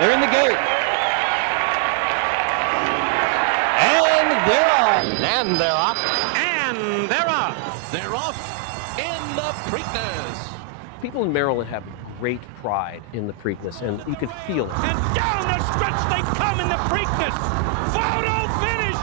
They're in the gate. And they're off. And they're off. And they're off. They're off in the Preakness. People in Maryland have great pride in the Preakness, and you could feel it. And down the stretch they come in the Preakness. Photo finish.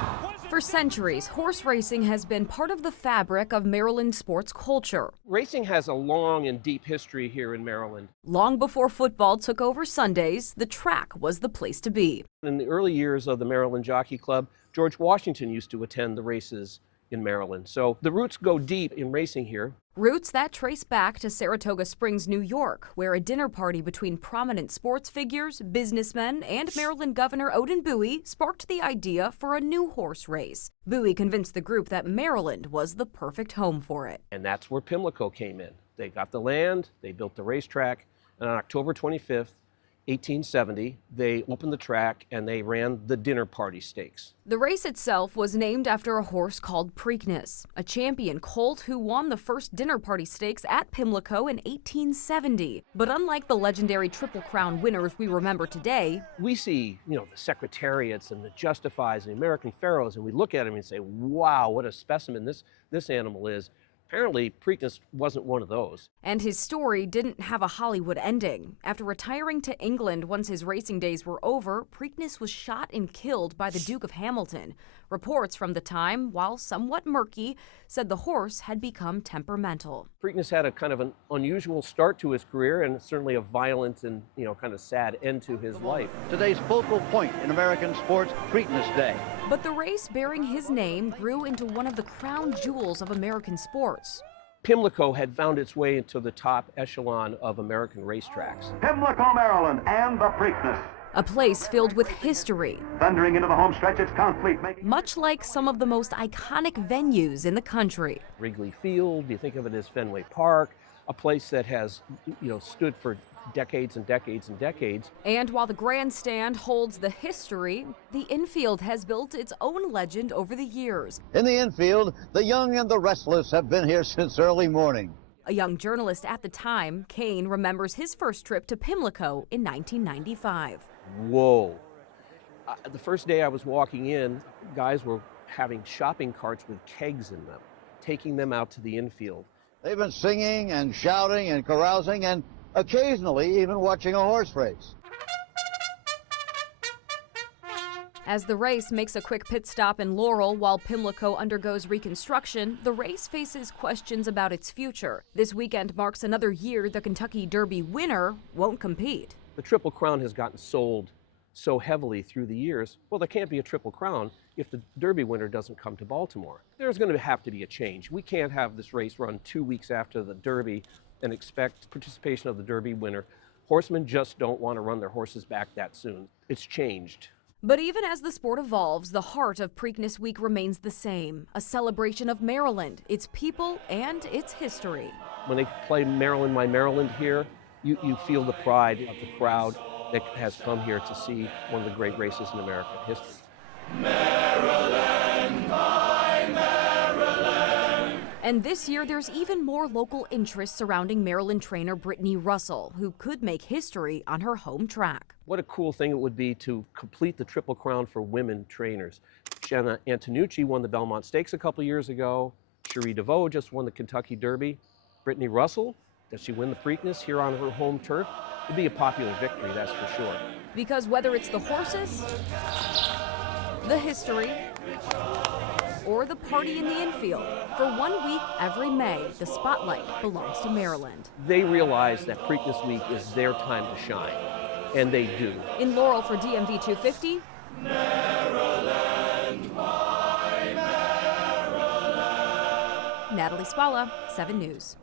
For centuries, horse racing has been part of the fabric of Maryland sports culture. Racing has a long and deep history here in Maryland. Long before football took over Sundays, the track was the place to be. In the early years of the Maryland Jockey Club, George Washington used to attend the races in Maryland. So the roots go deep in racing here. Roots that trace back to Saratoga Springs, New York, where a dinner party between prominent sports figures, businessmen, and Maryland Governor Odin Bowie sparked the idea for a new horse race. Bowie convinced the group that Maryland was the perfect home for it. And that's where Pimlico came in. They got the land, they built the racetrack, and on October 25th, 1870, they opened the track and they ran the dinner party stakes. The race itself was named after a horse called Preakness, a champion colt who won the first dinner party stakes at Pimlico in 1870. But unlike the legendary Triple Crown winners we remember today, we see, the Secretariats and the Justifies and the American Pharaohs, and we look at them and say, wow, what a specimen this animal is. Apparently, Preakness wasn't one of those. And his story didn't have a Hollywood ending. After retiring to England once his racing days were over, Preakness was shot and killed by the Duke of Hamilton. Reports from the time, while somewhat murky, said the horse had become temperamental. Preakness had a kind of an unusual start to his career and certainly a violent and, kind of sad end to his life. Today's focal point in American sports, Preakness Day. But the race bearing his name grew into one of the crown jewels of American sports. Pimlico had found its way into the top echelon of American racetracks. Pimlico, Maryland, and the Preakness. A place filled with history. Thundering into the home stretch, it's complete. Much like some of the most iconic venues in the country. Wrigley Field, you think of it as Fenway Park, a place that has, stood for decades and decades and decades. And while the grandstand holds the history, the infield has built its own legend over the years. In the infield, the young and the restless have been here since early morning. A young journalist at the time, Kane remembers his first trip to Pimlico in 1995. Whoa. The first day I was walking in, guys were having shopping carts with kegs in them, taking them out to the infield. They've been singing and shouting and carousing and occasionally even watching a horse race. As the race makes a quick pit stop in Laurel while Pimlico undergoes reconstruction, the race faces questions about its future. This weekend marks another year the Kentucky Derby winner won't compete. The Triple Crown has gotten sold so heavily through the years. Well, there can't be a Triple Crown if the Derby winner doesn't come to Baltimore. There's going to have to be a change. We can't have this race run 2 weeks after the Derby and expect participation of the Derby winner. Horsemen just don't want to run their horses back that soon. It's changed. But even as the sport evolves, the heart of Preakness Week remains the same, a celebration of Maryland, its people, and its history. When they play Maryland, My Maryland here, you feel the pride of the crowd that has come here to see one of the great races in American history. Maryland, my Maryland. And this year, there's even more local interest surrounding Maryland trainer Brittany Russell, who could make history on her home track. What a cool thing it would be to complete the Triple Crown for women trainers. Jenna Antonucci won the Belmont Stakes a couple years ago. Cherie DeVoe just won the Kentucky Derby. Brittany Russell, does she win the Preakness here on her home turf? It would be a popular victory, that's for sure. Because whether it's the horses, the history, or the party in the infield, for 1 week every May, the spotlight belongs to Maryland. They realize that Preakness Week is their time to shine, and they do. In Laurel for DMV 250, Maryland, my Maryland. Natalie Spalla, 7 News.